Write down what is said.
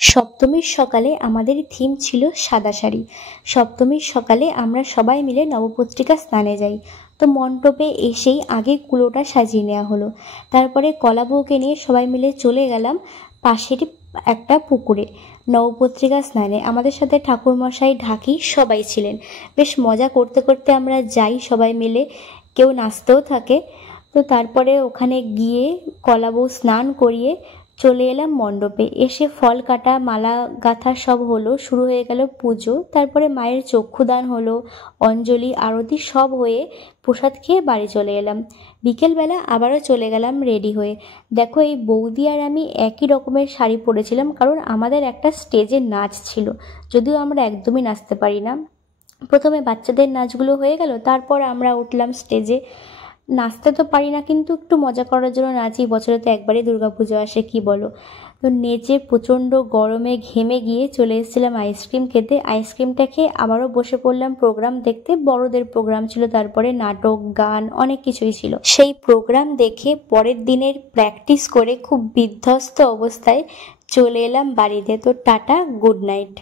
সপ্তমীর সকালে আমাদের থিম ছিল সাদা শাড়ি। সপ্তমীর সকালে আমরা সবাই মিলে নবপত্রিকা স্নানে যাই। তো মণ্ডপে এসেই আগে কুলোটা সাজিয়ে নেওয়া হলো, তারপরে কলা বউকে নিয়ে সবাই মিলে চলে গেলাম পাশের একটা পুকুরে নবপত্রিকা স্নানে। আমাদের সাথে ঠাকুরমশাই, ঢাকি সবাই ছিলেন। বেশ মজা করতে করতে আমরা যাই সবাই মিলে, কেউ নাচতেও থাকে। তো তারপরে ওখানে গিয়ে কলা বউ স্নান করিয়ে চলে এলাম মণ্ডপে। এসে ফল কাটা, মালা গাঁথা সব হলো, শুরু হয়ে গেল পুজো। তারপরে মায়ের চক্ষুদান হলো, অঞ্জলি আরতি সব হয়ে প্রসাদ খেয়ে বাড়ি চলে এলাম। বিকেলবেলা আবারও চলে গেলাম রেডি হয়ে। দেখো, এই বৌদি আর আমি একই রকমের শাড়ি পরেছিলাম, কারণ আমাদের একটা স্টেজে নাচ ছিল, যদিও আমরা একদমই নাচতে পারি না। প্রথমে বাচ্চাদের নাচগুলো হয়ে গেল, তারপর আমরা উঠলাম স্টেজে। নাচতে তো পারি না, কিন্তু একটু মজা করার জন্য নাচি, বছরে তো একবারই দুর্গাপুজো আসে, কি বলো। তো নেচে প্রচণ্ড গরমে ঘেমে গিয়ে চলে এসেছিলাম আইসক্রিম খেতে। আইসক্রিমটা খেয়ে আবারও বসে পড়লাম প্রোগ্রাম দেখতে। বড়দের প্রোগ্রাম ছিল, তারপরে নাটক, গান, অনেক কিছুই ছিল। সেই প্রোগ্রাম দেখে পরের দিনের প্র্যাকটিস করে খুব বিধ্বস্ত অবস্থায় চলে এলাম বাড়িতে। তো টাটা, গুড নাইট।